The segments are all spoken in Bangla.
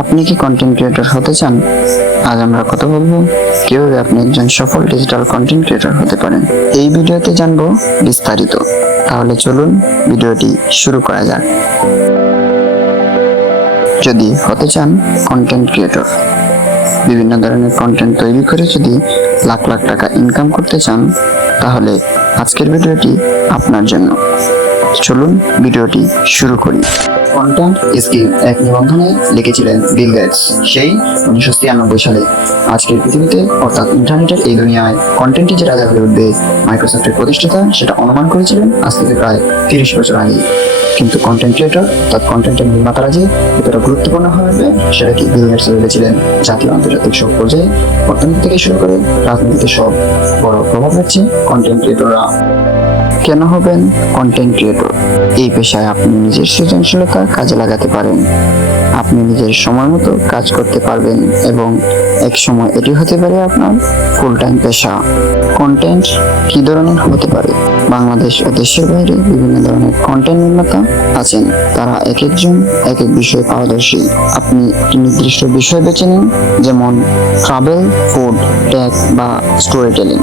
আপনি কি কন্টেন্ট ক্রিয়েটর হতে চান? আজ আমরা কথা বলবো কিভাবে আপনি একজন সফল ডিজিটাল কন্টেন্ট ক্রিয়েটর হতে পারেন। এই ভিডিওতে জানবো বিস্তারিত। তাহলে চলুন ভিডিওটি শুরু করা যাক। যদি হতে চান কন্টেন্ট ক্রিয়েটর, বিভিন্ন ধরনের কন্টেন্ট তৈরি করে যদি লাখ লাখ টাকা ইনকাম করতে চান, তাহলে আজকের ভিডিওটি আপনার জন্য। চলুন ভিডিওটি শুরু করি। কন্টেন্ট ইজ কিং এক নিবন্ধনে লিখেছিলেন বিল গেটস সেই 1993 সালে। আজকের পৃথিবীতে অর্থাৎ ইন্টারনেটের এই দুনিয়ায় কন্টেন্টই যে রাজা হয়ে উঠবে, মাইক্রোসফটের প্রতিষ্ঠাতা সেটা অনুমান করেছিলেন আজ থেকে প্রায় 30 বছর আগে। কিন্তু কন্টেন্ট ক্রিয়েটর অর্থাৎ কন্টেন্টের নির্মাতারা যে এতটা গুরুত্বপূর্ণ হয়ে উঠবে সেটা কি বিল গেটস ভেবেছিলেন। জাতীয় আন্তর্জাতিক সব পর্যায়ে অর্থনীতি থেকে শুরু করে রাজনীতিতে সব বড় প্রভাব রাখছে কন্টেন্ট ক্রিয়েটররা। কেন হবেন কন্টেন্ট ক্রিয়েটর? এই পেশায় আপনি নিজের সৃজনশীলতা কাজে লাগাতে পারেন, আপনি নিজের সময় মতো কাজ করতে পারবেন এবং এক সময় এটি হতে পারে আপনার ফুল টাইম পেশা। কন্টেন্ট কি ধরনের হতে পারে? বাংলাদেশ ও দেশের বাইরে বিভিন্ন ধরনের কন্টেন্ট নির্মাতা আছেন, তারা এক একজন এক এক বিষয়ে পারদর্শী। আপনি একটি নির্দিষ্ট বিষয় বেছে নিন, যেমন ট্রাভেল, ফুড, টেক বা স্টোরি টেলিং।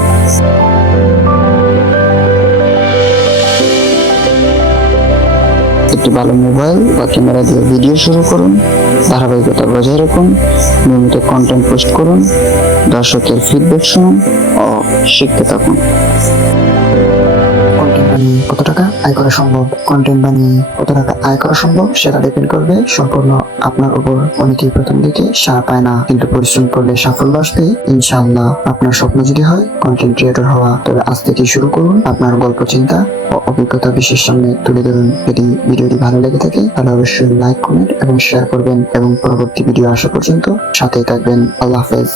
একটি ভালো মোবাইল বা ক্যামেরা দিয়ে ভিডিও শুরু করুন, ধারাবাহিকতা বজায় রাখুন, নিয়মিত কন্টেন্ট পোস্ট করুন, দর্শকের ফিডব্যাক শুনুন ও শিখতে থাকুন। কন্টেন্ট বানিয়ে কত টাকা আয় করা সম্ভব? কন্টেন্ট বানিয়ে কত টাকা আয় করা সম্ভব সেটা ডিপেন্ড করবে সম্পূর্ণ আপনার উপর। অনেকেই প্রথম দিকে সাড়া পায় না, কিন্তু পরিশ্রম করলে সাফল্য আসবে ইনশাআল্লাহ। আপনার স্বপ্ন যদি হয় কন্টেন্ট ক্রিয়েটর হওয়া, তবে আজ থেকে শুরু করুন। আপনার গল্প, চিন্তা ও অভিজ্ঞতা বিশ্বের সামনে তুলে ধরুন। যদি ভিডিওটি ভালো লেগে থাকে তাহলে অবশ্যই লাইক, কমেন্ট এবং শেয়ার করবেন এবং পরবর্তী ভিডিও আসা পর্যন্ত সাথেই থাকবেন। আল্লাহ হাফেজ।